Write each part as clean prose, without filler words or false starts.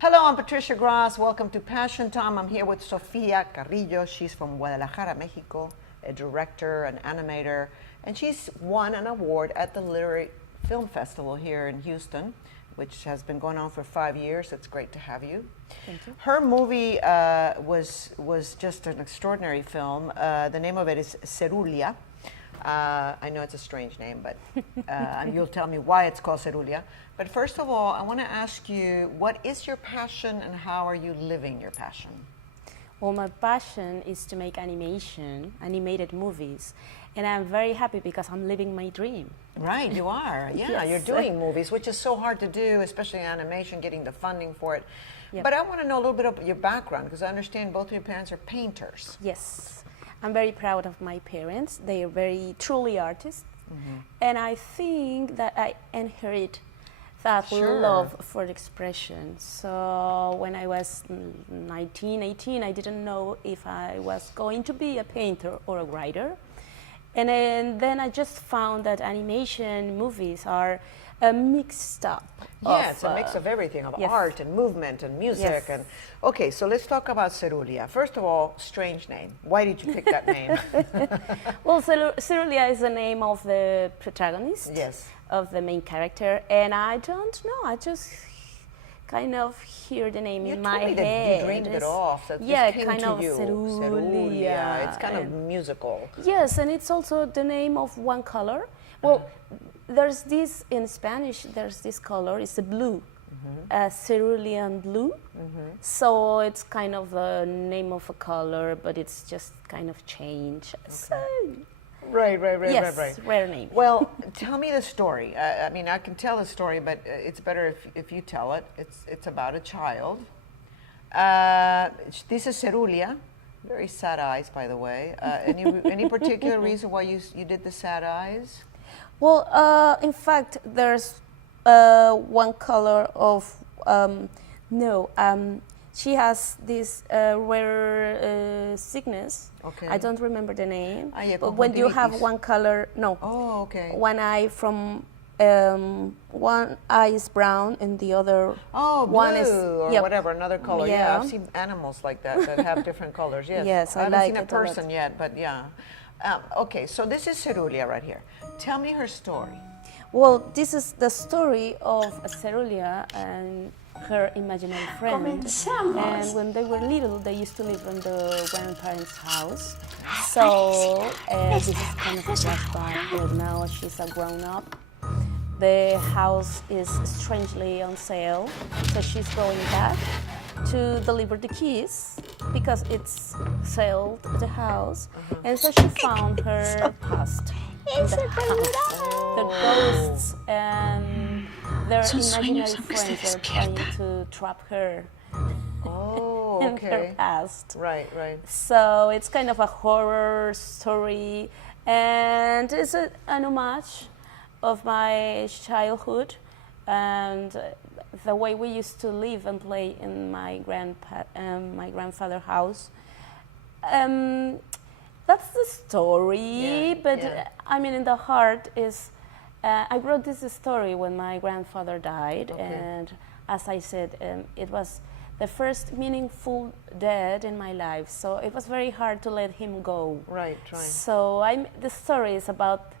Hello, I'm Patricia Gross. Welcome to Passion Time. I'm here with Sofia Carrillo. She's from Guadalajara, Mexico, a director, an animator, and she's won an award at the Literary Film Festival here in Houston, which has been going on for 5 years. It's great to have you. Thank you. Her movie was just an extraordinary film. The name of it is Cerulia. I know it's a strange name, but you'll tell me why it's called Cerulia. But first of all, I want to ask you, what is your passion and how are you living your passion? Well, my passion is to make animated movies. And I'm very happy because I'm living my dream. Right, you are. Yeah, Yes. You're doing movies, which is so hard to do, especially animation, getting the funding for it. Yep. But I want to know a little bit of your background, because I understand both of your parents are painters. Yes. I'm very proud of my parents. They are very truly artists. Mm-hmm. And I think that I inherit that Sure. love for expression. So when I was 19, 18, I didn't know if I was going to be a painter or a writer. And then I just found that animation movies are a mixed up. Yeah, it's a mix of everything, of yes. art and movement and music. Yes. And okay, so let's talk about Cerulia. First of all, strange name. Why did you pick that name? Well, Cerulia is the name of the protagonist, Yes. of the main character, and I don't know, I just kind of hear the name in my told me head. that you dreamed it off. That Yeah, just came kind to of you. Cerulia. It's kind of musical. Yes, and it's also the name of one color. Well, there's this, in Spanish, there's this color, it's the blue, cerulean blue. So it's kind of the name of a color, but it's just kind of change. So, Right. yes, rare name. Well, tell me the story. I mean, I can tell the story, but it's better if you tell it. It's about a child. This is Cerulia. Very sad eyes, by the way. Any particular reason why you did the sad eyes? Well, in fact, there's one color of, she has this rare sickness. Okay. I don't remember the name. Yeah, but when you have conjunctivitis. one color, no. Oh, okay. One eye from, one eye is brown and the other Oh, blue one is, or yep. whatever, another color. Yeah. Yeah. I've seen animals like that have different colors. Yes. Yes, I haven't like seen a it a lot. person yet, but yeah. Okay, so this is Cerulia right here. Tell me her story. Well, this is the story of Cerulia and her imaginary friend. Comenzamos. And when they were little, they used to live in the grandparents' house. So this is kind of a flashback, but now she's a grown-up. The house is strangely on sale, so she's going back to deliver the keys because it's sold the house. And so she found her past in the house. The ghosts and their Son imaginary sueños, aunque friends esté are trying despierta. to trap her Oh, in her okay. past. Right. So it's kind of a horror story, and it's an homage of my childhood and the way we used to live and play in my grandfather's house. That's the story, Yeah, but yeah. I mean, in the heart is. I wrote this story when my grandfather died, Okay. and as I said, it was the first meaningful death in my life. So it was very hard to let him go. Right. So the story is about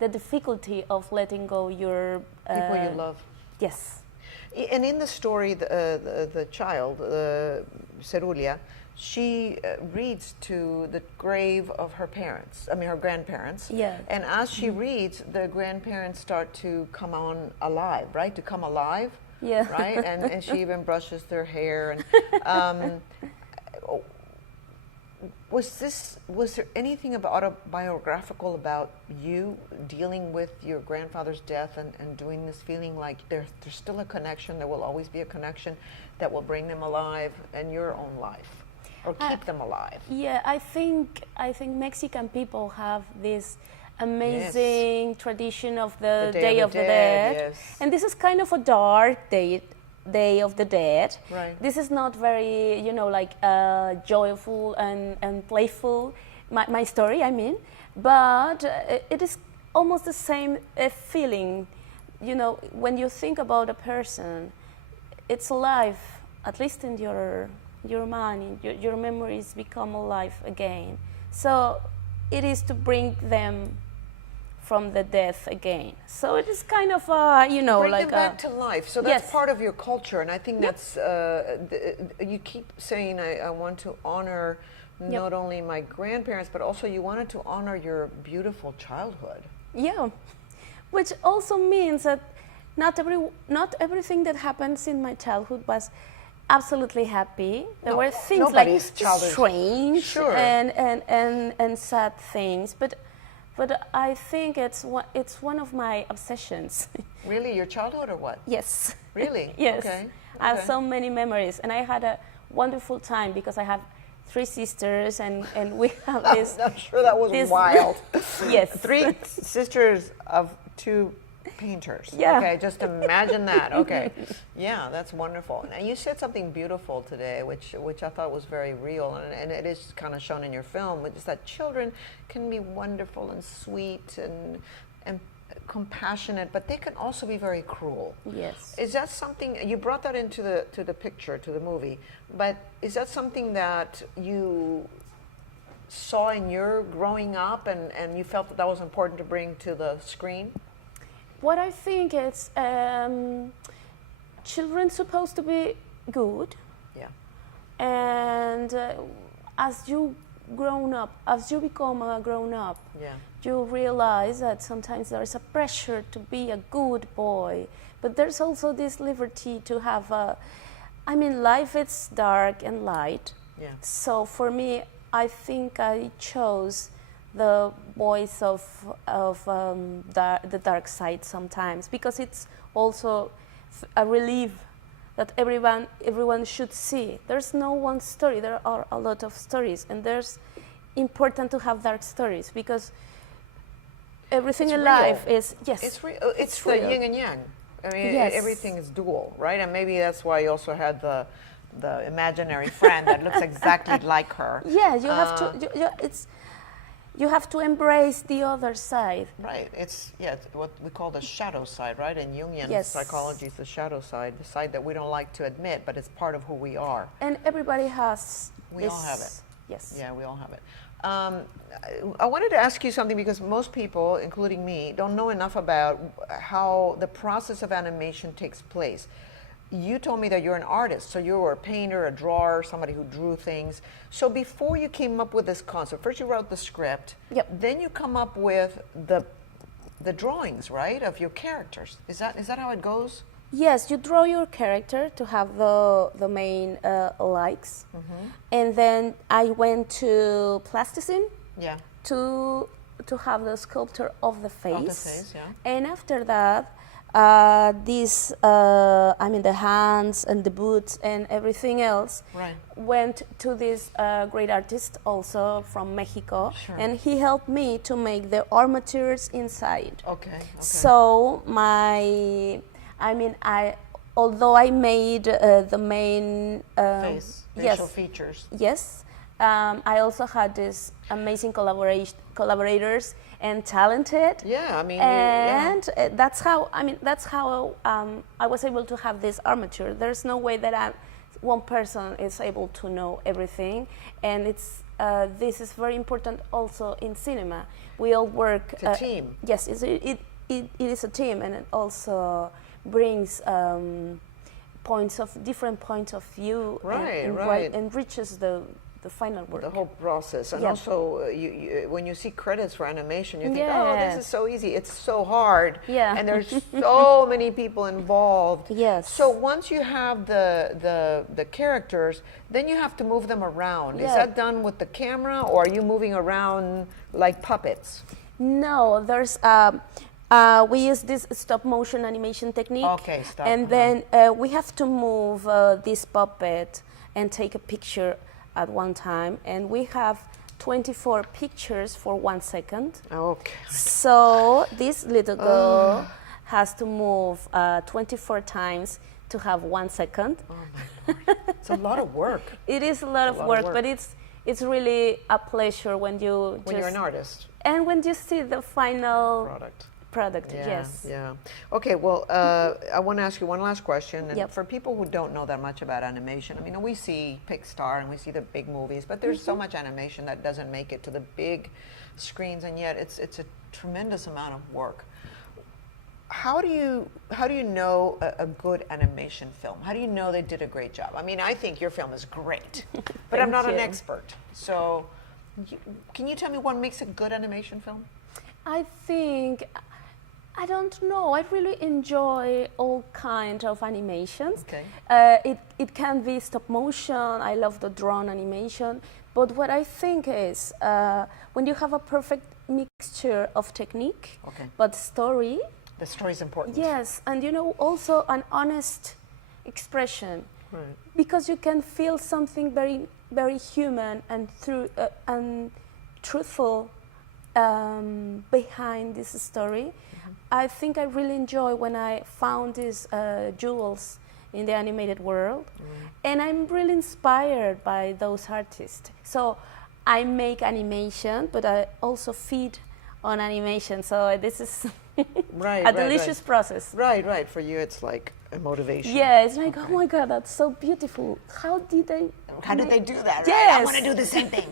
the difficulty of letting go your People you love. Yes. And in the story, the child, Cerulia, she reads to the grave of her parents, her grandparents. Yeah. And as she reads, the grandparents start to come alive, right? To come alive. Yeah. Right? And she even brushes their hair. And was there anything autobiographical about you dealing with your grandfather's death and doing this, feeling like there's still a connection, there will always be a connection that will bring them alive in your own life or keep them alive? Yeah, I think Mexican people have this amazing tradition of the Day of the Dead. Yes. And this is kind of a dark Day of the Dead. Right. This is not very, like joyful and playful, my story, I mean, but it is almost the same feeling. When you think about a person, it's alive, at least in your mind, your memories become alive again. So it is to bring them from the death again. So it is kind of bring like them back to life. So that's yes. part of your culture, and I think that's you keep saying I want to honor not only my grandparents, but also you wanted to honor your beautiful childhood. Yeah, which also means that not everything that happens in my childhood was absolutely happy. There were things like strange sure. and sad things, but I think it's one of my obsessions. Really, your childhood or what? Yes. Really? Yes. Okay. I have so many memories, and I had a wonderful time because I have 3 sisters, and we have this. I'm sure that was wild. Yes. 3 sisters of 2 painters. Yeah. Okay, just imagine that. Okay. Yeah, that's wonderful. Now you said something beautiful today, which I thought was very real, and it is kind of shown in your film, which is that children can be wonderful and sweet and compassionate, but they can also be very cruel. Yes. Is that something you brought that into the picture, to the movie? But is that something that you saw in your growing up, and you felt that was important to bring to the screen? What I think is children supposed to be good. Yeah. And as you become a grown up, Yeah. you realize that sometimes there is a pressure to be a good boy, but there's also this liberty to have life is dark and light. Yeah. So for me, I think I chose the voice of the dark side sometimes, because it's also a relief that everyone should see. There's no one story. There are a lot of stories, and there's important to have dark stories because everything It's in real. life is It's real. It's the real. yin and yang. I mean, Yes. everything is dual, right? And maybe that's why you also had the imaginary friend that looks exactly like her. Yeah, you have to. You have to embrace the other side. Right. It's what we call the shadow side, right? In Jungian Yes. psychology, it's the shadow side, the side that we don't like to admit, but it's part of who we are. And everybody has. We all have it. Yes. Yeah, we all have it. I wanted to ask you something, because most people, including me, don't know enough about how the process of animation takes place. You told me that you're an artist, so you were a painter, a drawer, somebody who drew things. So before you came up with this concept, first you wrote the script, Yep. then you come up with the drawings, right, of your characters. Is that how it goes? Yes, you draw your character to have the main likes, and then I went to plasticine. Yeah. To have the sculpture of the face. Of the face, yeah. And after that, the hands and the boots and everything else Right. went to this great artist also from Mexico, Sure. and he helped me to make the armatures inside. Okay. So although I made the main Face, facial yes, features. yes, I also had these amazing collaborators and talented. Yeah, I mean, and that's how I was able to have this armature. There's no way that one person is able to know everything, and this is very important also in cinema. We all work. It's a team. Yes, it is a team, and it also brings different points of view, Right, and right. enriches final work. The whole process, and Yeah. also when you see credits for animation, you think, Yeah. "Oh, this is so easy." It's so hard, Yeah. and there's so many people involved. Yes. So once you have the characters, then you have to move them around. Is Yeah. that done with the camera, or are you moving around like puppets? No, there's we use this stop motion animation technique. Okay, stop, And then we have to move this puppet and take a picture at one time, and we have 24 pictures for 1 second. Okay. So this little girl has to move 24 times to have 1 second. Oh my gosh. It's a lot of work It is a lot of work, but it's really a pleasure when you when you're an artist. and when you see the final product. Yeah, Yes. Yeah. Okay. Well, I want to ask you one last question. And Yep. for people who don't know that much about animation, I mean, we see Pixar and we see the big movies, but there's so much animation that doesn't make it to the big screens, and yet it's a tremendous amount of work. How do you know a good animation film? How do you know they did a great job? I mean, I think your film is great, but I'm not an you. expert. So, can you tell me what makes a good animation film? I think, I don't know. I really enjoy all kinds of animations. Okay. It can be stop motion. I love the drawn animation. But what I think is when you have a perfect mixture of technique, but story. The story is important. Yes, and also an honest expression. Right. Because you can feel something very, very human and truthful behind this story. I think I really enjoy when I found these jewels in the animated world, and I'm really inspired by those artists. So I make animation, but I also feed on animation. So this is a delicious process. Right. For you, it's like a motivation. Yeah, it's like, oh my God, that's so beautiful. How did they do that? Right? Yes. I want to do the same thing.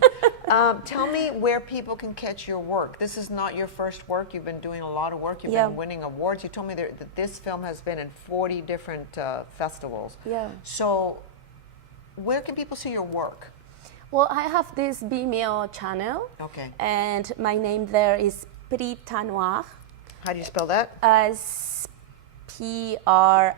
Tell me where people can catch your work. This is not your first work. You've been doing a lot of work. You've been winning awards. You told me that this film has been in 40 different festivals. Yeah. So where can people see your work? Well, I have this Vimeo channel. Okay. And my name there is Prita Noire. How do you spell that? As PritaNoir.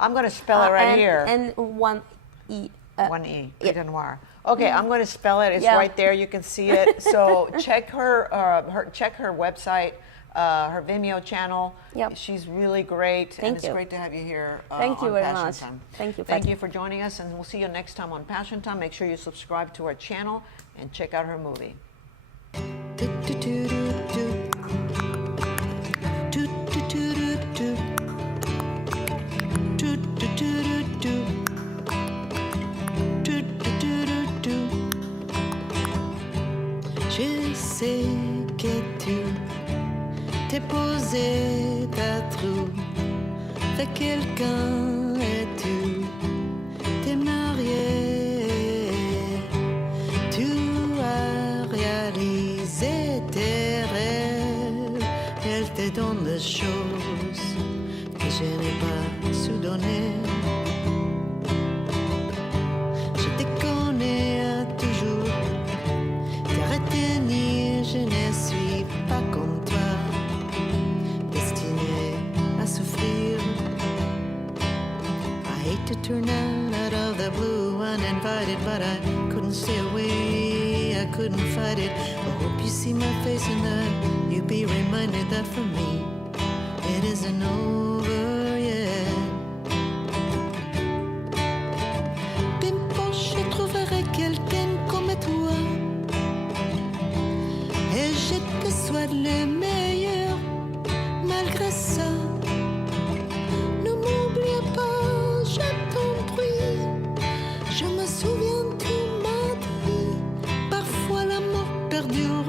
I'm going to spell it right here. And one E. One E, Prita Noire. Okay, I'm going to spell it. It's right there. You can see it. So check her website, her Vimeo channel. Yep. She's really great. Thank It's you. great to have you here. Thank you on very Passion much. Time. Thank you. Thank you for joining us, and we'll see you next time on Passion Time. Make sure you subscribe to our channel and check out her movie. Je sais que tu t'es posé ta trou avec quelqu'un et tu t'es marié. Tu as réalisé tes rêves, elle te donne des choses que je n'ai pas su donner. Je te connais toujours. Je ne suis pas comme toi, destiné à souffrir. I hate to turn out of the blue uninvited, but I couldn't stay away, I couldn't fight it. I hope you see my face and that you be reminded that for me, it isn't over yet. Pimpo, je trouverai quelqu'un comme toi. Et je te souhaite le meilleur, malgré ça. Ne m'oublie pas, je t'en prie. Je me souviens, tu m'as dit, parfois la mort perdure